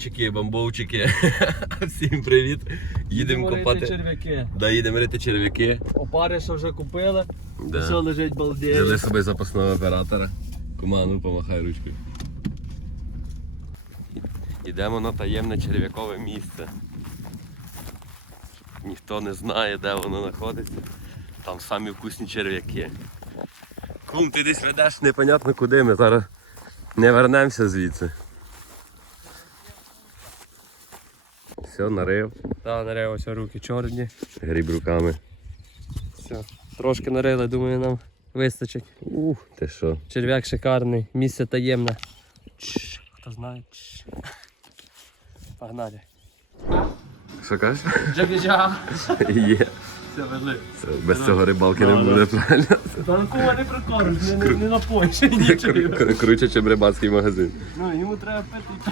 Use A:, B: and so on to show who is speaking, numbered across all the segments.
A: Бамбовчики, бамбовчики. Всім привіт. Їдемо копати.
B: черв'яки.
A: Да, їдемо рити черв'яки.
B: Опариша вже купили.
A: Да.
B: Все лежить балдеє.
A: Взяли собі запасного оператора. Кума, ну помахай ручкою. Йдемо на таємне черв'якове місце. Ніхто не знає, де воно знаходиться. Там самі вкусні черв'яки. Кум, ти десь ведеш непонятно куди. Ми зараз не вернемося звідси. Все, нарив.
B: Так, нарилося руки чорні.
A: Гріб руками.
B: Все. Трошки нарили, думаю, нам вистачить.
A: Ух, ти що?
B: Черв'як шикарний, місце таємне. Чш, Хто знає? Чш. Погнали.
A: Що кажеш?
B: Джагі-джа.
A: Є.
B: Все, ведли.
A: Це, Без цього рибалки не буде правильно.
B: Танкова не прикормиш, не, напоїш.
A: Круче, чим рибацький магазин.
B: Ну, йому треба пити.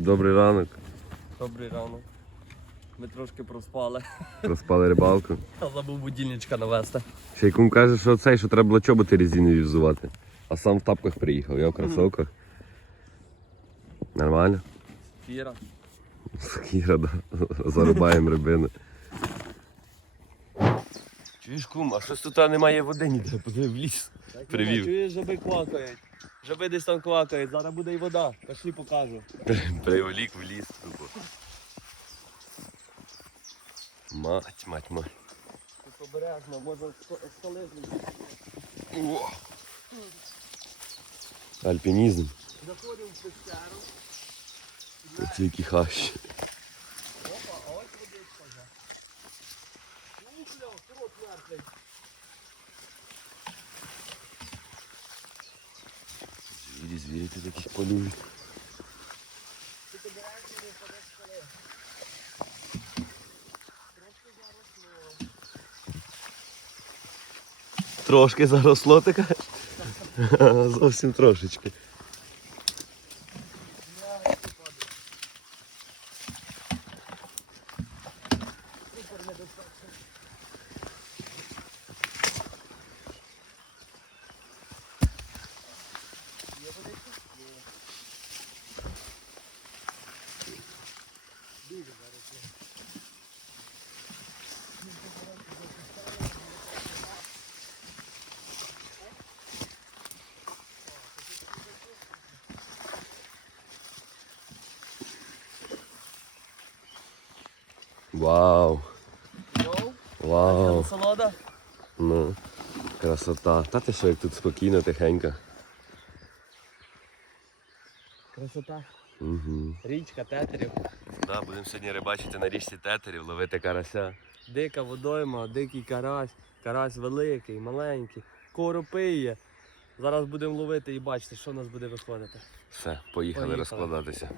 A: Добрий ранок.
B: Добрий ранок. Ми трошки проспали.
A: Розпали рибалку.
B: Я забув будильничка навести.
A: Ще й кум каже, що цей, що треба було чоботи резинові взувати. А сам в тапках приїхав, я в кросовках. Нормально?
B: Фіра.
A: Скіра, да. Зарубаємо рибину. Чуєш, кум, а щось тут немає води ніде, в ліс. Привів.
B: Чуєш, жаби квакають. Жаби десь там квакають, зараз буде і вода. Пішли покажу.
A: Приволік в ліс тупо. Мать, мать, мать.
B: Тут обережно, може скализник.
A: Альпінізм.
B: Заходимо в пещеру.
A: Оці які хащі.
B: Опа, а ось водичка вже. Бля, крот мертвий.
A: Звірі, тут якісь полюють.
B: Трошки заросло.
A: Ти? Зовсім трошечки. Вау. Вау.
B: насолода.
A: Ну, красота. Та ти що, як тут спокійно, тихенько.
B: Красота.
A: Угу.
B: Річка тетерів.
A: Да, будемо сьогодні рибачити на річці тетерів, ловити карася.
B: Дика водойма, дикий карась, карась великий, маленький, коропи є. Зараз будемо ловити і бачити, що у нас буде виходити.
A: Все, поїхали,
B: Поїхали.
A: розкладатися.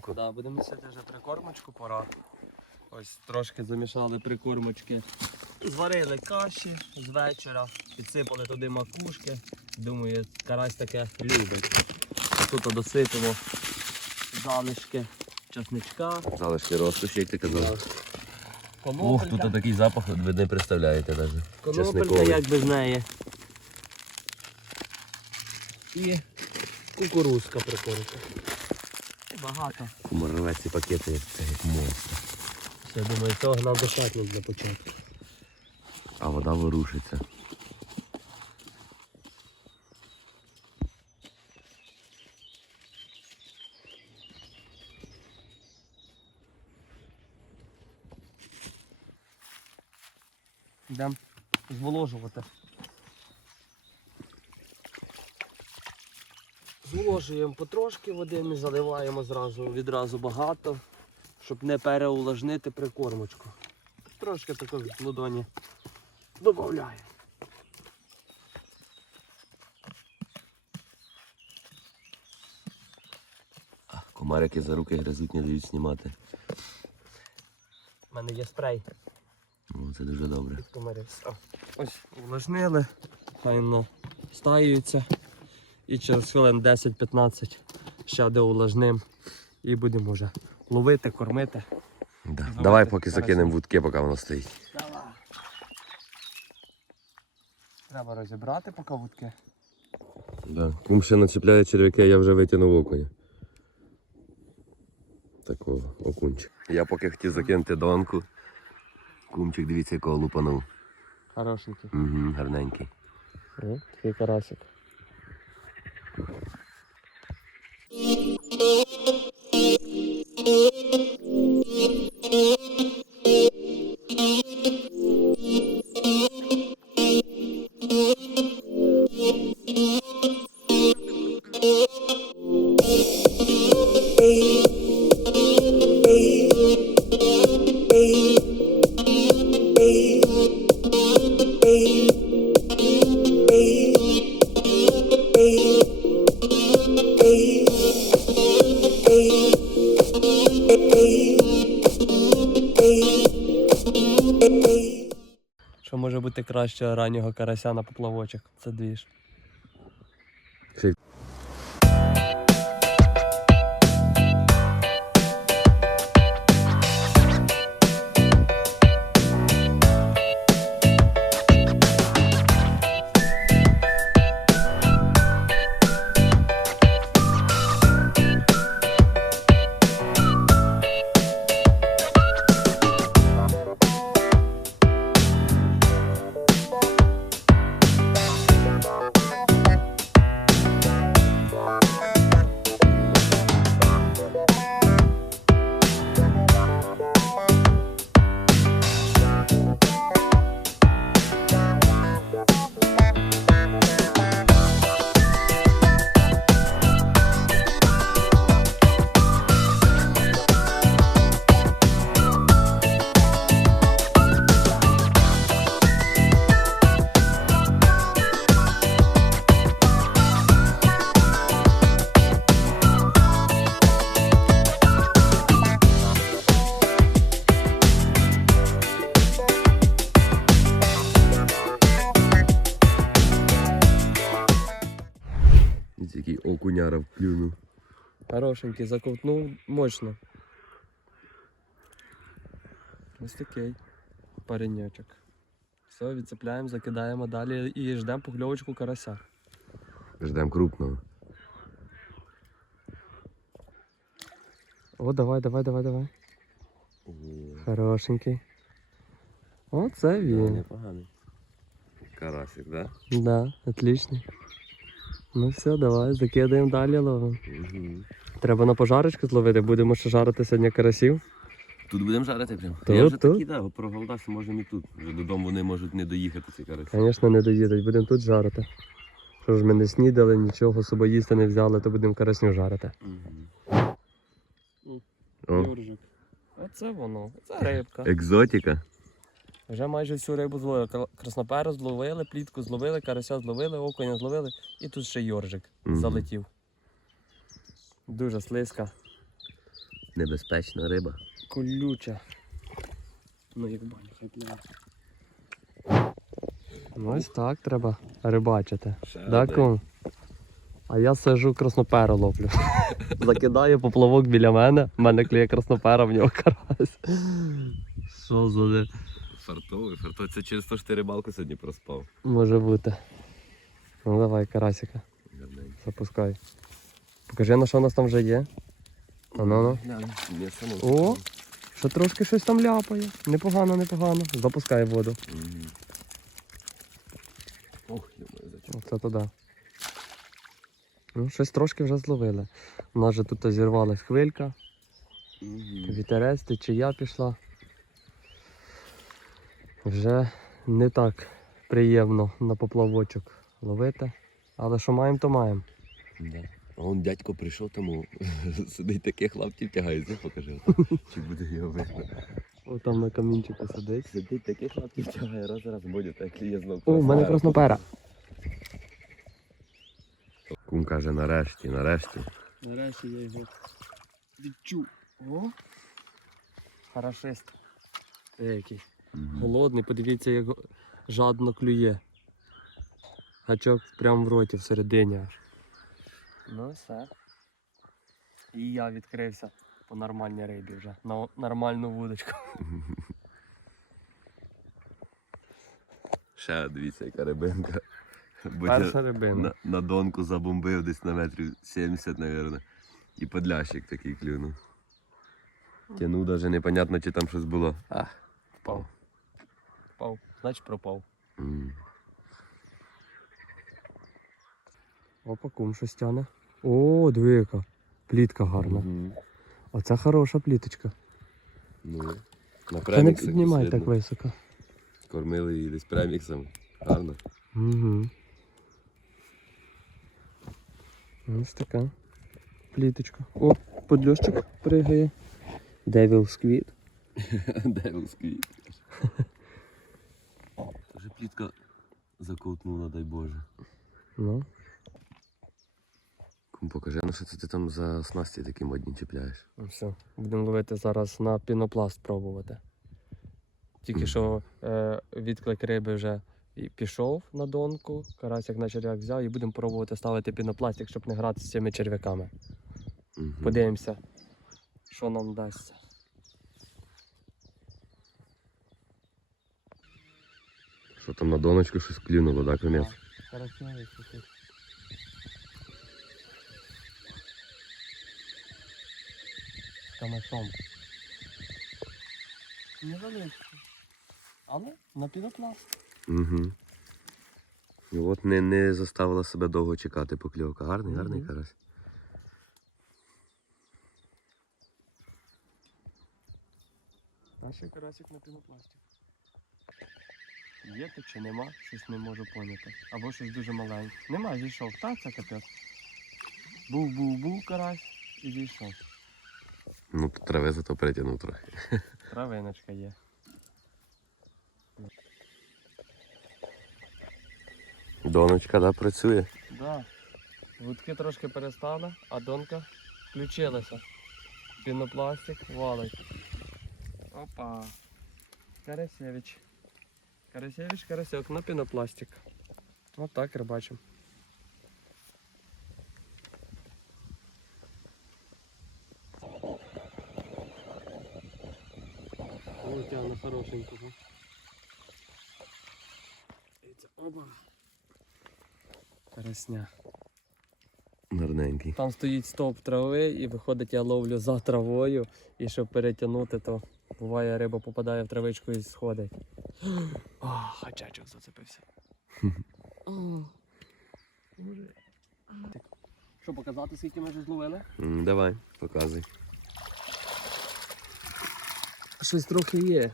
A: Прикормку?
B: Да, будемо місити вже прикормочку, пора. Ось трошки замішали прикормочки. Зварили каші з вечора, підсипали туди макушки. Думаю, карась таке любить. Тут досипемо залишки часничка.
A: Залишки розтуші, як ти казав. Ох, тут такий запах, ви не представляєте навіть.
B: Конопелька як без неї. І кукурузка приколька. Багато.
A: Морве ці пакети, як це як монстр.
B: Все, думаю, цього нам достатньо для початку.
A: А вода ворушиться.
B: Йдемо зволожувати. Зволожуємо потрошки води, не заливаємо зразу, відразу багато, щоб не переувлажнити прикормочку. Трошки також в ладоні додаємо.
A: Комарики за руки гризуть, не дають знімати.
B: У мене є спрей
A: О, це дуже добре.
B: від комарів. Ось увлажнили, файно стаються. І через хвилин 10-15 ще де увлажним. І будемо вже ловити, кормити.
A: Да. Давай поки закинемо вудки, поки воно стоїть.
B: Треба розібрати поки вудки.
A: Да. Кум ще начепляє черв'яки, я вже витягнув окуня. Такого окунчика. Я поки хотів закинути донку. Кумчик, дивіться, якого лупанув.
B: Хорошенький.
A: Угу, гарненький.
B: О, такий карасик. Що може краще раннього карася на поплавочок? Це двіж.
A: Ось який окуняра вклюнув.
B: Хорошенький, заковтнув мощно. Ось такий пареньочок. Все, відцепляємо, закидаємо далі і ждемо покльовочку карася.
A: Ждемо крупного.
B: О, давай, давай, давай, давай. Хорошенький. Оце він.
A: Непоганий. Карасик, да?
B: Да, отличний. Ну все, давай, закидаємо далі ловимо.
A: Угу.
B: Треба на пожарочку зловити, будемо ще жарити сьогодні карасів.
A: Тут будемо жарити прямо.
B: Тут,
A: я вже
B: тут.
A: такий, да, проголодався, можемо і тут. Вже додому вони можуть не доїхати ці карасі.
B: Звісно, не доїдуть, будемо тут жарити. Що ж ми не снідали, нічого з собою їсти не взяли, то будемо карасню жарити.
A: Угу. О,
B: Юржик. Оце воно, це рибка.
A: екзотика.
B: Вже майже всю рибу зловили. Кра- Красноперу зловили, плітку зловили, карася зловили, окуня зловили і тут ще йоржик
A: Мгм.
B: залетів. Дуже слизька,
A: Небезпечна риба.
B: колюча. Ну як баня, хай пливе. Ну, Ось так треба рибачити. Да. А я сижу красноперу ловлю. Закидаю поплавок біля мене, в мене кліє краснопера, в нього карась. Що за?
A: Фартовий, фартовий. Це через те, що ти рибалку сьогодні проспав.
B: Може бути. Ну давай, карасика,
A: Гарненько.
B: запускай. Покажи, на що у нас там вже є. А ну ну. О! Що трошки щось там ляпає. Непогано, непогано. Запускай воду.
A: Мгм. Ох, я зачем.
B: Оце туди. Ну, щось трошки вже зловили. У нас же тут зірвалась хвилька, вітерець, течія пішла. Вже не так приємно на поплавочок ловити. Але що маємо, то маємо.
A: Да. А он дядько прийшов тому, сидить таких лаптів тягається, покажи. Чи буде його видно.
B: О, там на камінчику сидить.
A: Сидить таких лаптів тягає, раз раз буде, так і є знов.
B: О, у мене краснопера.
A: Кум каже, нарешті, нарешті.
B: Нарешті я його відчув. О! Хорошист. Який. Голодний, подивіться, як жадно клює. Гачок прямо в роті всередині аж. Ну все. І я відкрився по нормальній рибі вже. На нормальну вудочку.
A: Ще дивіться, яка рибинка.
B: Перша рибина.
A: на, на донку забомбив десь на метрів 70, мабуть. І подлящик такий клюнув. Тянув навіть непонятно, чи там щось було. А,
B: Впав. Впав. Значить пропав.
A: м.
B: Опа, кум щось тяне. О, диви яка. Плітка гарна.
A: Мгм.
B: Оце хороша пліточка.
A: Ну, на
B: Та не піднімай так високо.
A: Кормили її десь преміксом. Гарно.
B: Угу. Ось така пліточка. О, подльощик пригає. Devil Squid.
A: Девил сквіт. Вже плітка заковтнула, дай Боже.
B: Ну,
A: Кум, покажи, ну що це ти там за снасті такі модні чіпляєш?
B: ну все. Будемо ловити зараз на пінопласт пробувати. Тільки що е, відклик риби вже і пішов на донку, карасик на черв'як взяв і будемо пробувати ставити пінопластик, щоб не грати з цими черв'яками.
A: Мгм.
B: Подивимося, що нам дасться.
A: Що там на доночку щось клюнуло, так, конець?
B: Карасевич такий. З камешом. Але на пінопласт.
A: Угу. І от не, не заставила себе довго чекати покльовка. Гарний, гарний карась.
B: Наш карасик на пінопласті. Є то чи нема, щось не можу поняти. Або щось дуже маленьке. Нема, зійшов. Та це капець. Був, був, був карась і зійшов.
A: Ну, то трави зато притягнув трохи.
B: Травиночка є.
A: Доночка, да, працює.
B: Да. Вудки трошки перестали, а донка включилася. Пінопластик валить. Опа. Карасевич. Карасевич, карасек на пінопластик. От так рибачимо. О, тягне хорошенького. Дивіться, Оба. Карасня.
A: Гарненький.
B: Там стоїть стовп трави і виходить, я ловлю за травою. І щоб перетягнути, то буває риба попадає в травичку і сходить. О, хачачок зацепився. Що показати, скільки ми вже зловили?
A: М, Давай, показуй.
B: Щось трохи є.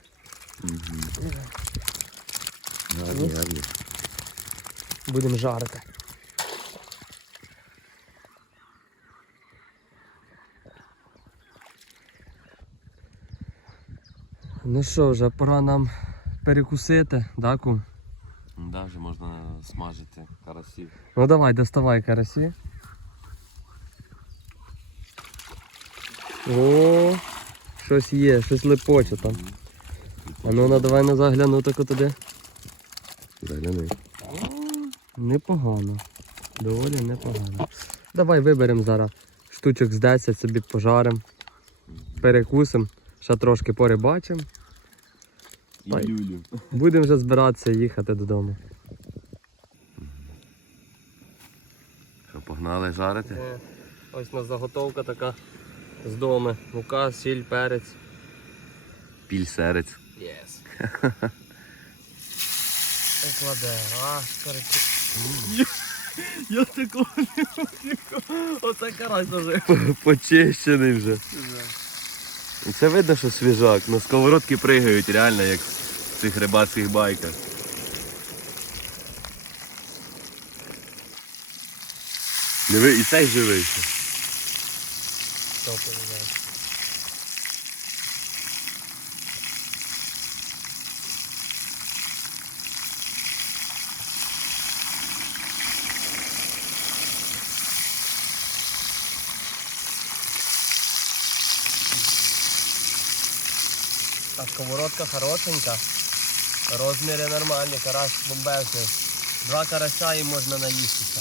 A: Гарні, гарні.
B: Будемо жарити. Ну що, вже пора нам перекусити, да, кум?
A: Вже можна смажити карасів.
B: Ну давай, доставай карасі. О, щось є, щось липоче там. А ну на давай на заглянути туди.
A: Загляни.
B: Непогано. Доволі непогано. Давай виберемо зараз штучок з 10 собі пожаримо, перекусимо, ще трошки порибачимо Будемо вже збиратися їхати додому.
A: Що, погнали жарити?
B: Ось у нас заготовка така з дому. Мука, сіль, перець.
A: Пільсерець.
B: Єс. І кладе, а, коротше. Я такого не очікував. Оце карась вже.
A: Почищений вже. І це видно, що свіжак. На сковородки пригають реально, як в цих рибацьких байках. Диви, і цей живий. ще.
B: А сковородка хорошенька. Розміри нормальні, карась бомбезний. Два карася і можна наїстися.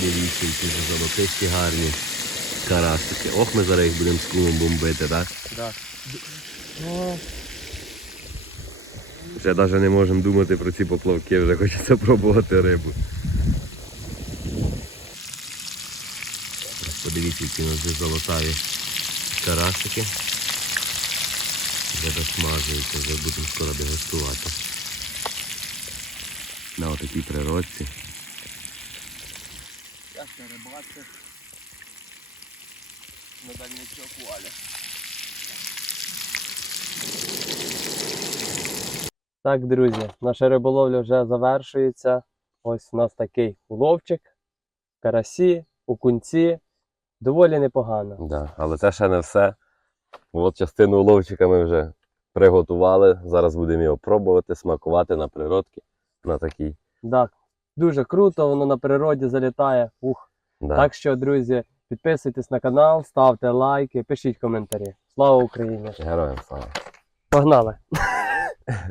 A: Дивіться, які вже золотисті гарні карасики. Ох, ми зараз їх будемо з кумом бомбити, так?
B: Да. Ну,
A: Вже навіть не можемо думати про ці поплавки, вже хочеться пробувати рибу. Ось Подивіться, які у нас вже золотаві карасики. Вже досмажуються, вже будемо скоро дегустувати. На отакій природці.
B: Як це рибати? На дальнячок валя. Так, друзі, наша риболовля вже завершується. Ось у нас такий уловчик, карасі, окунці. Доволі непогано.
A: Да, але це ще не все. От частину уловчика ми вже приготували. Зараз будемо його пробувати, смакувати на природки. На такій.
B: Так, дуже круто, воно на природі залітає. Ух.
A: Да.
B: Так що, друзі, підписуйтесь на канал, ставте лайки, пишіть коментарі. Слава Україні!
A: Героям слава.
B: Погнали!